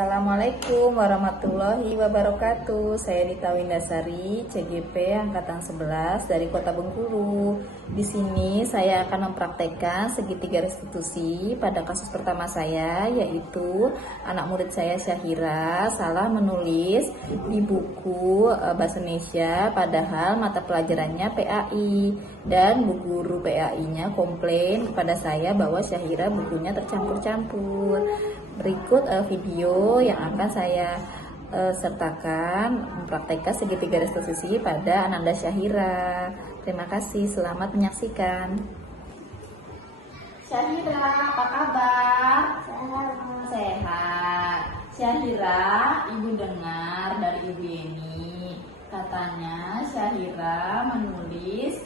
Assalamualaikum warahmatullahi wabarakatuh. Saya Dita Windasari, CGP Angkatan 11 dari Kota Bengkulu. Di sini saya akan mempraktekkan segitiga restitusi pada kasus pertama saya, yaitu anak murid saya Syahira salah menulis di buku Bahasa Indonesia padahal mata pelajarannya PAI, dan bu guru PAI-nya komplain kepada saya bahwa Syahira bukunya tercampur-campur. Berikut video yang akan saya sertakan mempraktekkan segitiga restitusi pada Ananda Syahira. Terima kasih, selamat menyaksikan. Syahira, apa kabar? Sehat. Syahira, ibu dengar dari ibu Yeni, katanya Syahira menulis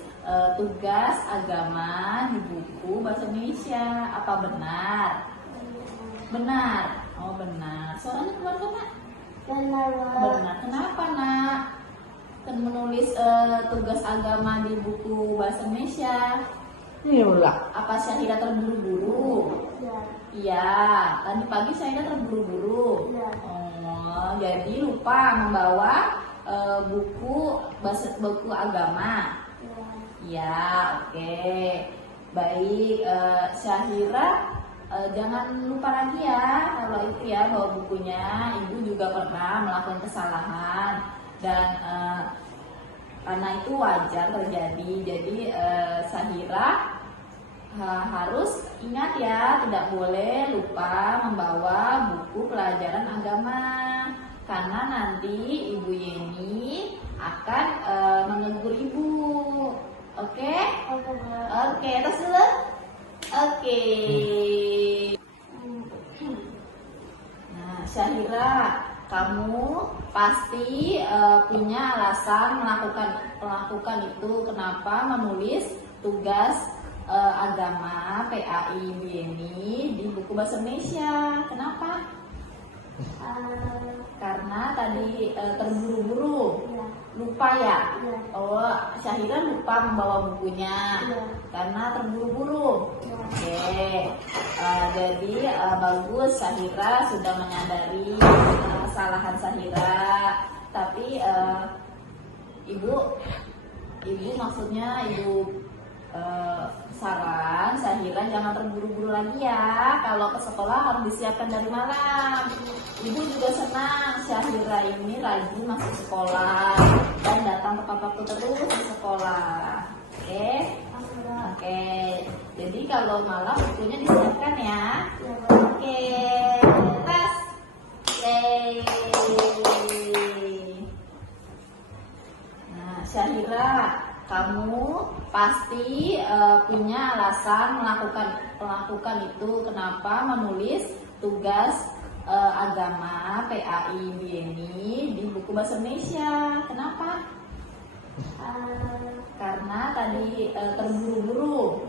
tugas agama di buku Bahasa Indonesia. Apa benar? Benar. Oh, benar. Suaranya keluar kan, Nak? Benar. Kenapa, Nak? Menulis tugas agama di buku Bahasa Indonesia. Iyalah. Apa Syahira terburu-buru? Iya. Tadi pagi Syahira terburu-buru. Oh, jadi lupa membawa buku agama. Iya, oke. Baik, Syahira jangan lupa lagi ya kalau itu ya, bawa bukunya. Ibu juga pernah melakukan kesalahan dan karena itu wajar terjadi. Jadi Syahira harus ingat ya, tidak boleh lupa membawa buku pelajaran agama, karena nanti Ibu Yeni akan menegur Ibu. Oke? Oke, terus dulu. Oke. Nah, Syahira, kamu pasti punya alasan melakukan itu. Kenapa menulis tugas agama PAI Ibu Yeni di buku Bahasa Indonesia? Kenapa? Karena tadi terburu-buru. Lupa ya? Oh, Syahira lupa membawa bukunya karena terburu-buru. Oke, jadi bagus, Syahira sudah menyadari kesalahan Syahira. Tapi ibu maksudnya saran Syahira jangan terburu-buru lagi ya. Kalau ke sekolah harus disiapkan dari malam. Ibu juga senang Syahira ini rajin masuk sekolah dan datang tepat waktu terus di sekolah. Oke. Jadi kalau malam bukunya disiapkan ya. Oke. Tes. Nah, Syahira, kamu pasti punya alasan melakukan itu. Kenapa menulis tugas agama PAI Ibu Yeni di buku Bahasa Indonesia? Kenapa? Karena tadi terburu-buru.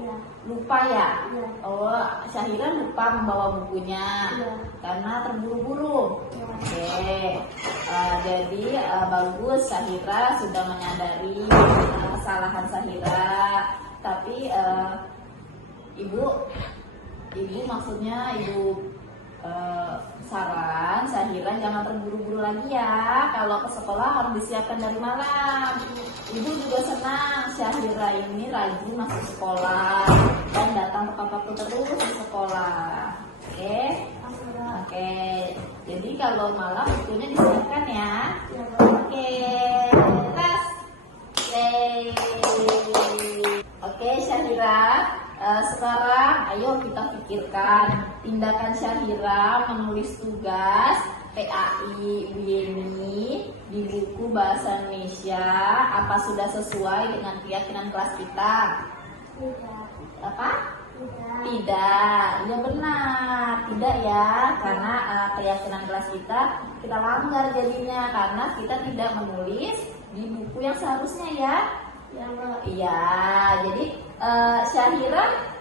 Lupa ya? Oh, Syahira lupa membawa bukunya karena terburu-buru. Oke, jadi bagus, Syahira sudah menyadari kesalahan Syahira. Tapi ibu maksudnya saran Syahira jangan terburu-buru lagi ya. Kalau ke sekolah harus disiapkan dari malam. Ibu juga senang Syahira ini rajin masuk sekolah dan datang tepat waktu terus di sekolah. Oke. Jadi kalau malam bukunya disiapkan ya. Oke. Tes. Oke, Syahira. Sekarang ayo kita pikirkan tindakan Syahira menulis tugas PAI Ibu Yeni di buku Bahasa Indonesia. Apa sudah sesuai dengan keyakinan kelas kita? Apa? Tidak. Ya benar, tidak ya, karena keyakinan kelas kita langgar jadinya karena kita tidak menulis di buku yang seharusnya ya. Iya, jadi Syahira,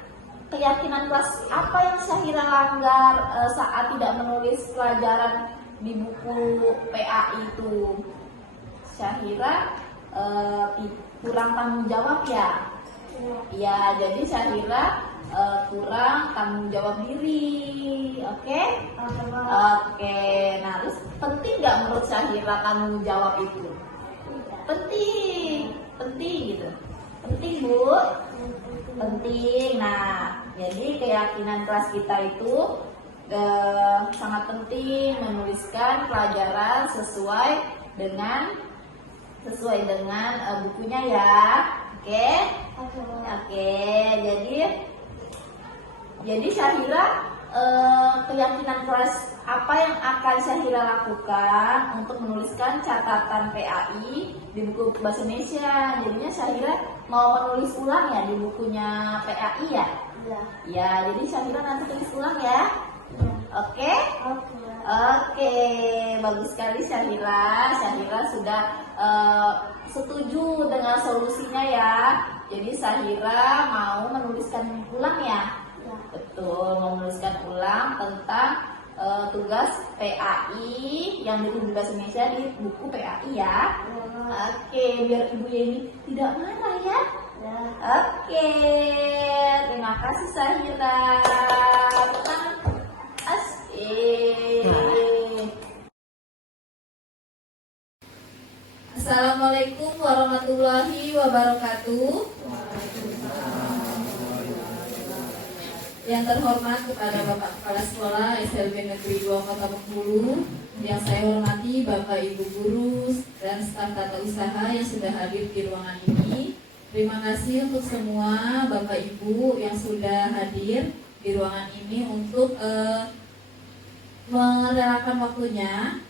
keyakinan kelas apa yang Syahira langgar saat tidak menulis pelajaran di buku PAI itu? Syahira kurang tanggung jawab ya? Iya, jadi Syahira kurang tanggung jawab diri. Oke? Oke. Nah, terus penting nggak menurut Syahira tanggung jawab itu? Penting, penting gitu. Penting, Bu. Penting. Nah, jadi keyakinan kelas kita itu sangat penting menuliskan pelajaran dengan bukunya ya. Oke? Oke. Jadi Syahira, keyakinan kelas apa yang akan Syahira lakukan untuk menuliskan catatan PAI di buku Bahasa Indonesia? Jadinya Syahira mau menulis ulang ya di bukunya PAI ya? Iya. Ya, jadi Syahira nanti tulis ulang ya. Oke? Oke, bagus sekali Syahira. Syahira sudah setuju dengan solusinya ya. Jadi Syahira mau menuliskan ulang ya? Betul, mau menuliskan ulang tentang tugas PAI yang ditulis di Bahasa Indonesia di buku PAI ya. Oke, biar Ibu Yeni tidak marah ya. Oke, terima kasih Syahira. Asik. Assalamualaikum warahmatullahi wabarakatuh. Yang terhormat kepada Bapak Kepala Sekolah SLB Negeri 2 Kota Bengkulu, yang saya hormati Bapak Ibu guru dan staf tata usaha yang sudah hadir di ruangan ini. Terima kasih untuk semua Bapak Ibu yang sudah hadir di ruangan ini untuk merelakan waktunya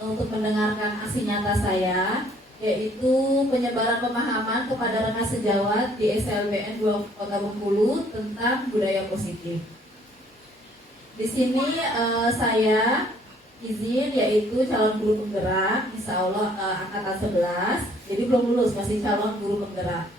untuk mendengarkan aksi nyata saya, yaitu penyebaran pemahaman kepada rekan sejawat di SLBN 2 Kota Bengkulu tentang budaya positif. Di sini saya izin, yaitu calon guru penggerak, insya Allah angkatan 11, jadi belum lulus, masih calon guru penggerak.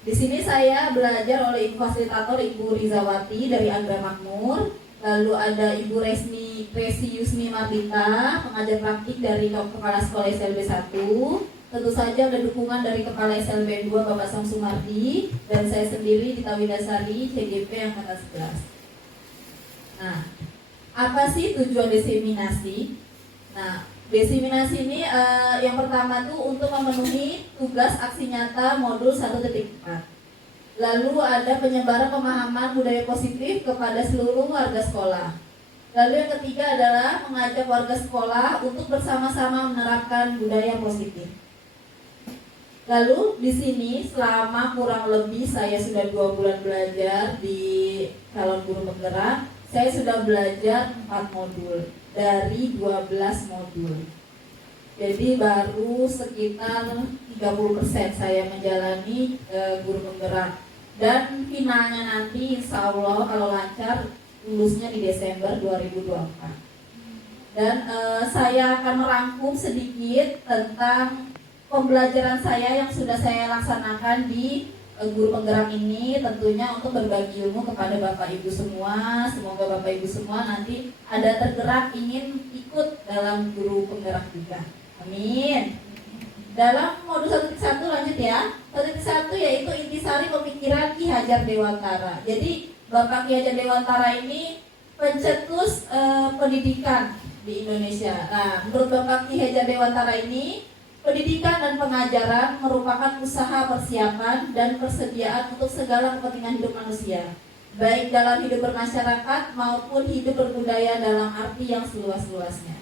Di sini saya belajar oleh fasilitator Ibu Rizawati dari Angga Makmur, lalu ada Ibu Resi Yusmi Mardita, pengajar praktik dari Kepala Sekolah SLB 1. Tentu saja ada dukungan dari Kepala SLB 2 Bapak Samsumardi, dan saya sendiri Dita Windasari, CGP Angkatan 11. Nah, apa sih tujuan diseminasi? Nah, diseminasi ini yang pertama tuh untuk memenuhi tugas aksi nyata modul 1.4. Lalu ada penyebaran pemahaman budaya positif kepada seluruh warga sekolah. Lalu yang ketiga adalah mengajak warga sekolah untuk bersama-sama menerapkan budaya positif. Lalu di sini selama kurang lebih saya sudah 2 bulan belajar di calon guru penggerak, saya sudah belajar 4 modul dari 12 modul. Jadi baru sekitar 30% saya menjalani guru penggerak. Dan finalnya nanti insya Allah kalau lancar lulusnya di Desember 2024. Dan saya akan merangkum sedikit tentang pembelajaran saya yang sudah saya laksanakan di guru penggerak ini, tentunya untuk berbagi ilmu kepada Bapak Ibu semua. Semoga Bapak Ibu semua nanti ada tergerak ingin ikut dalam guru penggerak juga. Amin. Dalam modul 1.1 lanjut ya. 1.1 yaitu intisari pemikiran Ki Hajar Dewantara. Jadi Bapak Ki Hajar Dewantara ini pencetus pendidikan di Indonesia. Nah, menurut Bapak Ki Hajar Dewantara ini, pendidikan dan pengajaran merupakan usaha persiapan dan persediaan untuk segala kepentingan hidup manusia, baik dalam hidup bermasyarakat maupun hidup berbudaya dalam arti yang seluas-luasnya.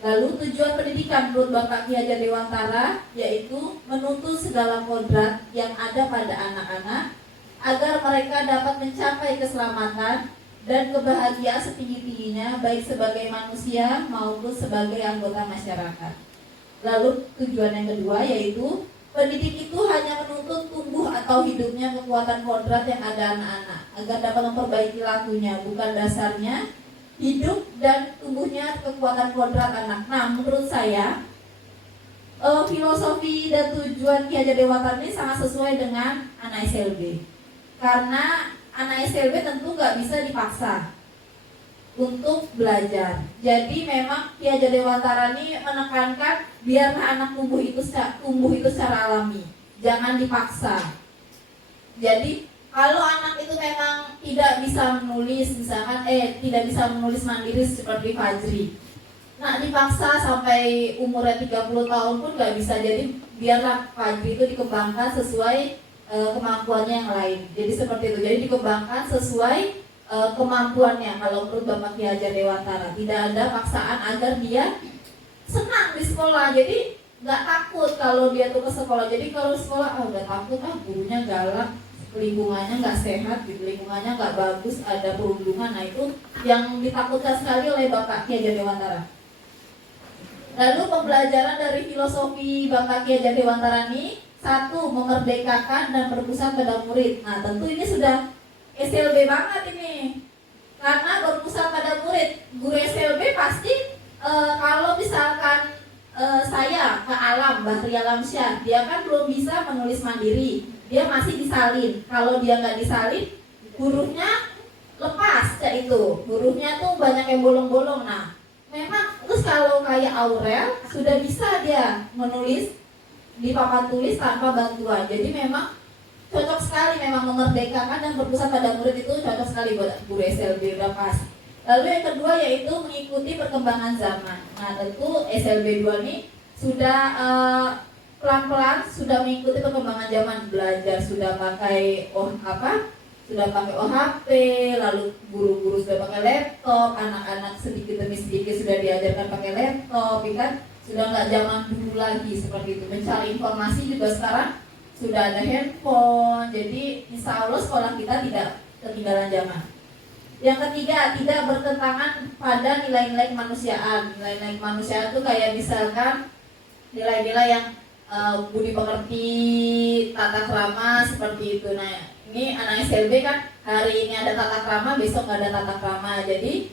Lalu tujuan pendidikan menurut Bapak Ki Hajar Dewantara yaitu menuntut segala kodrat yang ada pada anak-anak agar mereka dapat mencapai keselamatan dan kebahagiaan setinggi-tingginya baik sebagai manusia maupun sebagai anggota masyarakat. Lalu tujuan yang kedua yaitu pendidik itu hanya menuntut tumbuh atau hidupnya kekuatan kodrat yang ada anak-anak agar dapat memperbaiki lakunya, bukan dasarnya hidup dan tumbuhnya kekuatan kodrat anak. Nah, menurut saya filosofi dan tujuan Ki Hajar Dewantara ini sangat sesuai dengan anak SLB, karena anak SLB tentu nggak bisa dipaksa untuk belajar. Jadi memang Ki Hajar Dewantara ini menekankan biarlah anak tumbuh itu secara alami, jangan dipaksa. Jadi Kalau anak itu memang tidak bisa menulis, misalkan tidak bisa menulis mandiri seperti Fajri, nah dipaksa sampai umurnya 30 tahun pun nggak bisa. Jadi biarlah Fajri itu dikembangkan sesuai kemampuannya yang lain. Jadi seperti itu. Jadi dikembangkan sesuai kemampuannya. Kalau menurut Bapak Ki Hajar Dewantara, tidak ada paksaan agar dia senang di sekolah. Jadi nggak takut kalau dia tuh ke sekolah. Jadi kalau sekolah udah takut, gurunya galak, lingkungannya nggak sehat, gitu, lingkungannya nggak bagus, ada perundungan. Nah itu yang ditakutkan sekali oleh Bapak Ki Hajar Dewantara. Lalu pembelajaran dari filosofi Bapak Ki Hajar Dewantara ini, satu, memerdekakan dan berpusat pada murid. Nah tentu ini sudah SLB banget ini, karena berpusat pada murid. Guru SLB pasti kalau misalkan saya ke alam, Bahri Alamsyah, dia kan belum bisa menulis mandiri, dia masih disalin. Kalau dia nggak disalin, hurufnya lepas kayak itu, hurufnya tuh banyak yang bolong-bolong. Nah memang terus kalau kayak Aurel sudah bisa dia menulis di papan tulis tanpa bantuan. Jadi memang cocok sekali, memang memerdekakan dan berpusat pada murid itu cocok sekali buat guru SLB, udah pas. Lalu yang kedua yaitu mengikuti perkembangan zaman. Nah tentu SLB 2 ini sudah pelan-pelan sudah mengikuti perkembangan zaman, belajar sudah pakai sudah pakai OHP, lalu guru-guru sudah pakai laptop, anak-anak sedikit demi sedikit sudah diajarkan pakai laptop, kan? Sudah nggak zaman dulu lagi seperti itu. Mencari informasi juga sekarang sudah ada handphone. Jadi insya Allah sekolah kita tidak ketinggalan zaman. Yang ketiga, tidak bertentangan pada nilai-nilai kemanusiaan. Nilai-nilai kemanusiaan itu kayak misalkan nilai-nilai yang budi pekerti, tata krama, seperti itu. Nah ini anak SLB kan hari ini ada tata krama, besok nggak ada tata krama. Jadi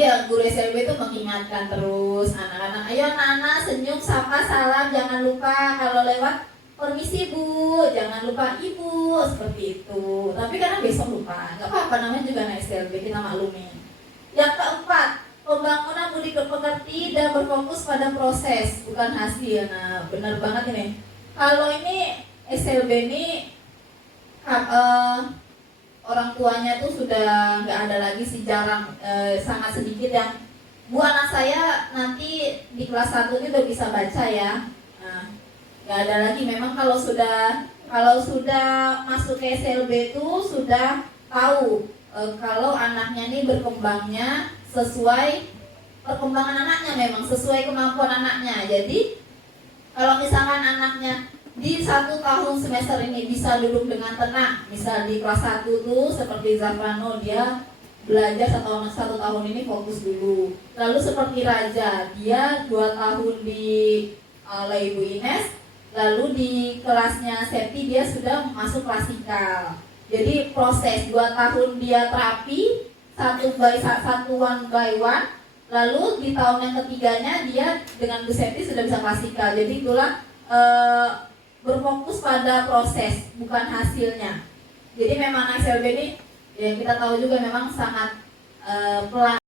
ya guru SLB itu mengingatkan terus anak-anak, ayo anak-anak senyum, sapa, salam, jangan lupa kalau lewat permisi bu, jangan lupa ibu, seperti itu. Tapi karena besok lupa, nggak apa-apa, namanya juga anak SLB, kita maklumin. Yang keempat, pembangunan budi pekerti dan berfokus pada proses, bukan hasil. Nah benar banget ini. Kalau ini SLB ini orang tuanya tuh sudah nggak ada lagi sih, jarang, sangat sedikit yang bu anak saya nanti di kelas 1 ini udah bisa baca ya. Nah, nggak ada lagi. Memang kalau sudah masuk ke SLB itu sudah tahu kalau anaknya ini berkembangnya sesuai perkembangan anaknya, memang sesuai kemampuan anaknya. Jadi kalau misalkan anaknya di 1 tahun semester ini bisa duduk dengan tenang, misal di kelas 1 tuh seperti Zafrano, dia belajar 1 tahun ini fokus dulu. Lalu seperti Raja, dia 2 tahun di Ibu Ines, lalu di kelasnya Septi dia sudah masuk klasikal. Jadi proses 2 tahun dia terapi, one by one, lalu di tahun yang ketiganya dia dengan Bu Septi sudah bisa klasikal. Jadi itulah berfokus pada proses, bukan hasilnya. Jadi memang SLB ini yang kita tahu juga memang sangat pelan.